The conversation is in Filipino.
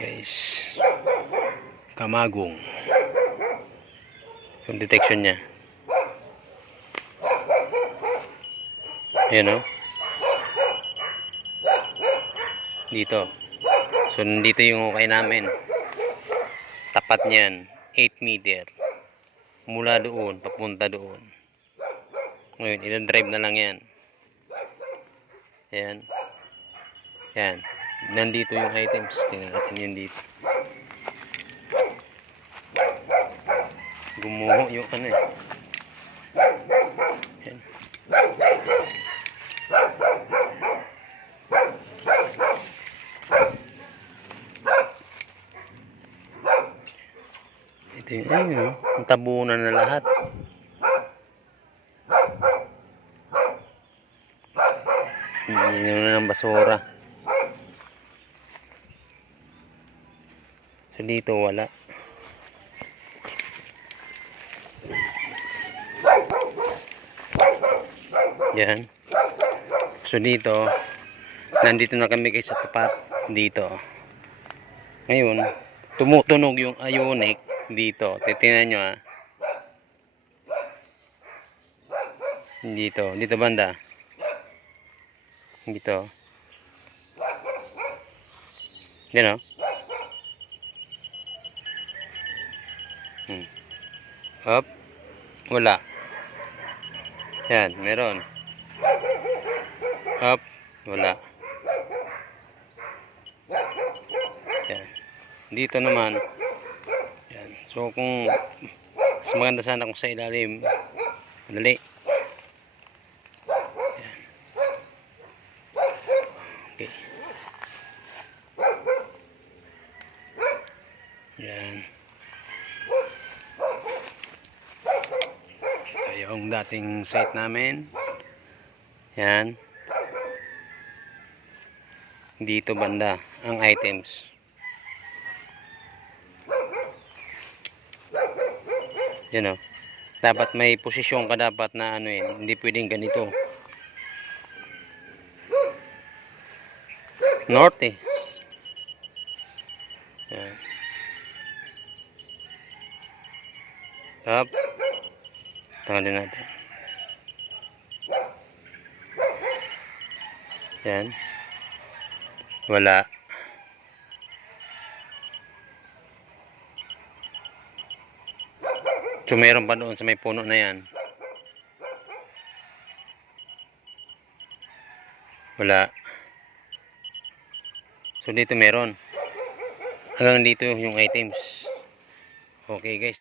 Guys, kamagong yung detection niya. Ayan o. Dito. So nandito yung hukay namin. Tapat niyan 8 meter mula doon papunta doon. Ngayon i-drive na lang yan. Ayan. Ayan. Nandito yung items. Tingnan natin yun dito. Gumuho yung ano eh. Ayan. Ito yung ayun. Ang tabunan na lahat. Hindi na ng basura. So dito wala. Yan. So dito nandito na kami guys sa tapat dito. Ngayon tumutunog yung ionic dito. Titingnan nyo ha. Dito banda. Dito. Yan o. Up. Wala. Yan, meron. Up. Wala. Yan. Dito naman. Yan. So kung mas maganda sana kung sa ilalim. Madali. Yan. Okay. Yan. Ito yung dating site namin. Yan. Dito banda ang items. Yan o. Dapat may posisyon ka dapat na ano eh. Hindi pwedeng ganito. North eh. Yan. Up. Tanggalin natin. Yan. Wala. So meron pa doon sa may puno na yan. Wala. So dito meron. Hanggang dito yung items. Okay guys.